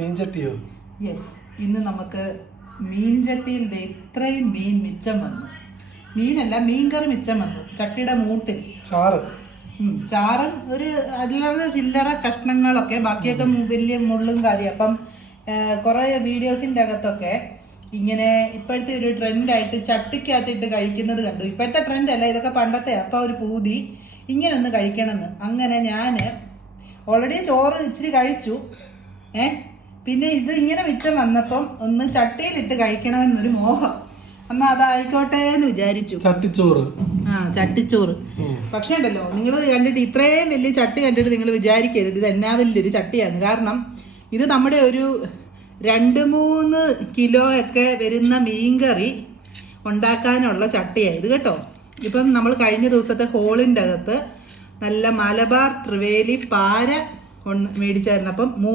മീൻചട്ടിയോ? Yes, ഇന്ന് നമുക്ക് മീൻചട്ടിയിൽ ഇത്രയും മീൻ മിച്ചം വന്നു. മീനല്ല, മീൻകറി മിച്ചം വന്നു. ചട്ടിയുടെ മൂട്ടിൽ ചാറും ഒരു അല്ലാതെ ചില്ലറ കഷ്ണങ്ങളൊക്കെ, ബാക്കിയൊക്കെ വലിയ മുള്ളും കാര്യം. അപ്പം കുറെ വീഡിയോസിന്റെ അകത്തൊക്കെ ഇങ്ങനെ ഇപ്പോഴത്തെ ഒരു ട്രെൻഡായിട്ട് ചട്ടിക്കകത്തിട്ട് കഴിക്കുന്നത് കണ്ടു. ഇപ്പോഴത്തെ ട്രെൻഡ് അല്ല, ഇതൊക്കെ പണ്ടത്തെ. അപ്പം ഒരു പൂതി ഇങ്ങനെ ഒന്ന് കഴിക്കണമെന്ന്. അങ്ങനെ ഞാൻ ഓൾറെഡി ചോറ് ഇച്ചിരി കഴിച്ചു. പിന്നെ ഇത് ഇങ്ങനെ മിച്ചം വന്നപ്പം ഒന്ന് ചട്ടിയിലിട്ട് കഴിക്കണമെന്നൊരു മോഹം. എന്നാ അതായിക്കോട്ടെ എന്ന് വിചാരിച്ചു. ചട്ടിച്ചോറ്. ചട്ടിച്ചോറ്. പക്ഷേ ഉണ്ടല്ലോ, നിങ്ങൾ കണ്ടിട്ട് ഇത്രയും വലിയ ചട്ടി കണ്ടിട്ട് നിങ്ങൾ വിചാരിക്കരുത് ഇത് എന്നാ വലിയൊരു ചട്ടിയാണ്. കാരണം ഇത് നമ്മുടെ ഒരു 2-3 കിലോ ഒക്കെ വരുന്ന മീൻകറി ഉണ്ടാക്കാനുള്ള ചട്ടിയായത് കേട്ടോ. ഇപ്പം നമ്മൾ കഴിഞ്ഞ ദിവസത്തെ ഹോളിൻ്റെ അകത്ത് നല്ല മലബാർ ത്രിവേലി പാര മേടിച്ചായിരുന്നു. അപ്പം